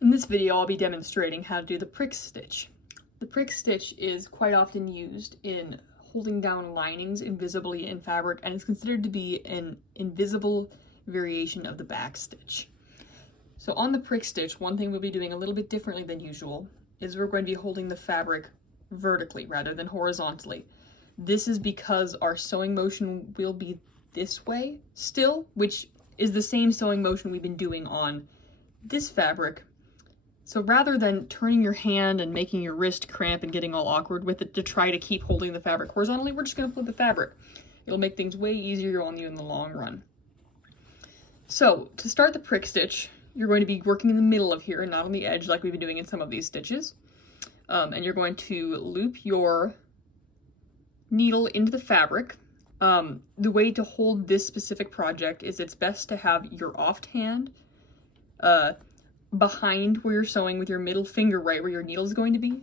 In this video, I'll be demonstrating how to do the prick stitch. The prick stitch is quite often used in holding down linings invisibly in fabric and is considered to be an invisible variation of the back stitch. So on the prick stitch, one thing we'll be doing a little bit differently than usual is we're going to be holding the fabric vertically rather than horizontally. This is because our sewing motion will be this way still, which is the same sewing motion we've been doing on this fabric. So rather than turning your hand and making your wrist cramp and getting all awkward with it to try to keep holding the fabric horizontally, we're just going to flip the fabric. It'll make things way easier on you in the long run. So to start the prick stitch, you're going to be working in the middle of here and not on the edge like we've been doing in some of these stitches. And you're going to loop your needle into the fabric. The way to hold this specific project is it's best to have your off hand behind where you're sewing with your middle finger right where your needle is going to be.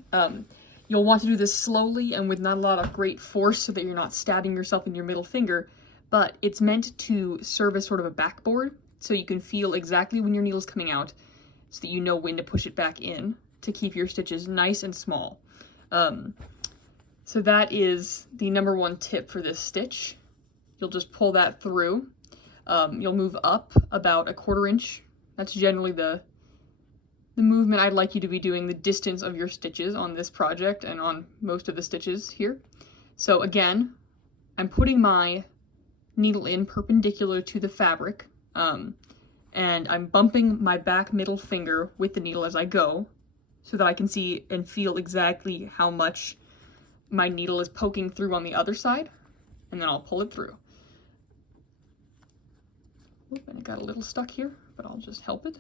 You'll want to do this slowly and with not a lot of great force so that you're not stabbing yourself in your middle finger, but it's meant to serve as sort of a backboard so you can feel exactly when your needle's coming out so that you know when to push it back in to keep your stitches nice and small. So that is the number one tip for this stitch. You'll just pull that through. You'll move up about 1/4 inch. That's generally the movement I'd like you to be doing, the distance of your stitches on this project and on most of the stitches here. So again, I'm putting my needle in perpendicular to the fabric, and I'm bumping my back middle finger with the needle as I go so that I can see and feel exactly how much my needle is poking through on the other side, and then I'll pull it through. Oop, and it got a little stuck here, but I'll just help it.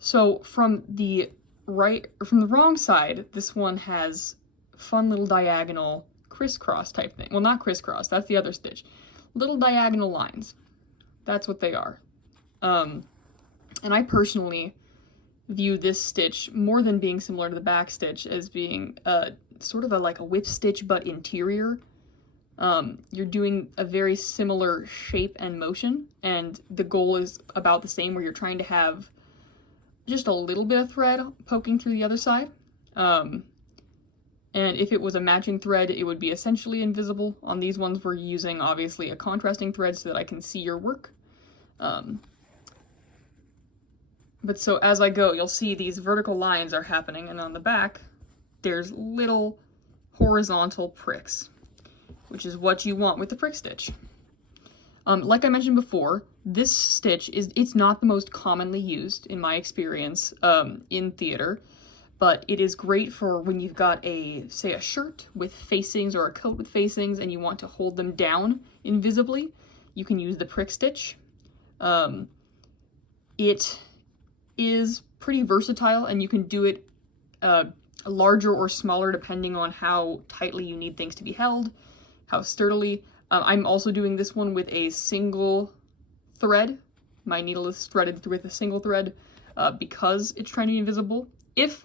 So from the wrong side, this one has fun little diagonal crisscross type thing. Well, not crisscross, that's the other stitch. Little diagonal lines. That's what they are. And I personally view this stitch more than being similar to the back stitch as being sort of like a whip stitch but interior. You're doing a very similar shape and motion, and the goal is about the same, where you're trying to have just a little bit of thread poking through the other side. And if it was a matching thread, it would be essentially invisible. On these ones, we're using obviously a contrasting thread so that I can see your work. But so as I go, you'll see these vertical lines are happening, and on the back, there's little horizontal pricks, which is what you want with the prick stitch. Like I mentioned before, this stitch it's not the most commonly used in my experience in theater, but it is great for when you've got say a shirt with facings or a coat with facings and you want to hold them down invisibly. You can use the prick stitch. It is pretty versatile and you can do it larger or smaller depending on how tightly you need things to be held, how sturdily. I'm also doing this one with a single thread. My needle is threaded with a single thread because it's trying to be invisible. If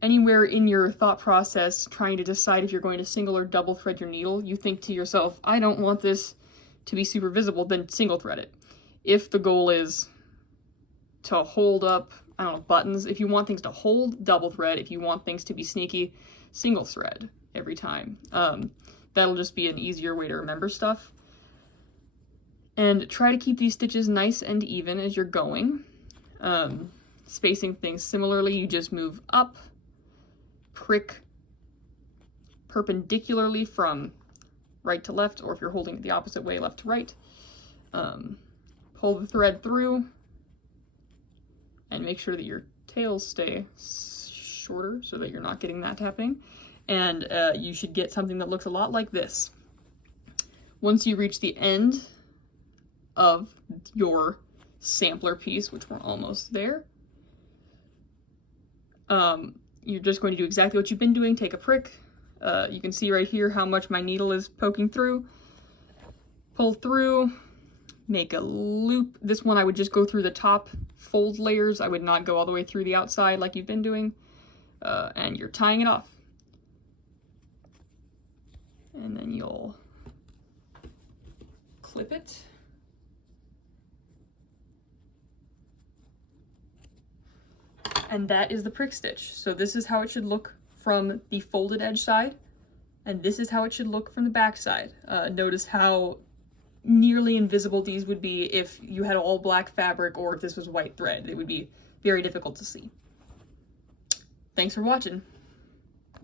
anywhere in your thought process trying to decide if you're going to single or double thread your needle, you think to yourself, I don't want this to be super visible, then single thread it. If the goal is to hold up, I don't know, buttons, if you want things to hold, double thread. If you want things to be sneaky, single thread every time. That'll just be an easier way to remember stuff. And try to keep these stitches nice and even as you're going. Spacing things similarly, you just move up, prick perpendicularly from right to left, or if you're holding it the opposite way, left to right. Pull the thread through, and make sure that your tails stay shorter so that you're not getting that happening. And you should get something that looks a lot like this. Once you reach the end of your sampler piece, which we're almost there, you're just going to do exactly what you've been doing. Take a prick. You can see right here how much my needle is poking through. Pull through, make a loop. This one I would just go through the top fold layers. I would not go all the way through the outside like you've been doing. And you're tying it off. And then you'll clip it. And that is the prick stitch. So this is how it should look from the folded edge side, and this is how it should look from the back side. Notice how nearly invisible these would be if you had all black fabric or if this was white thread. It would be very difficult to see. Thanks for watching.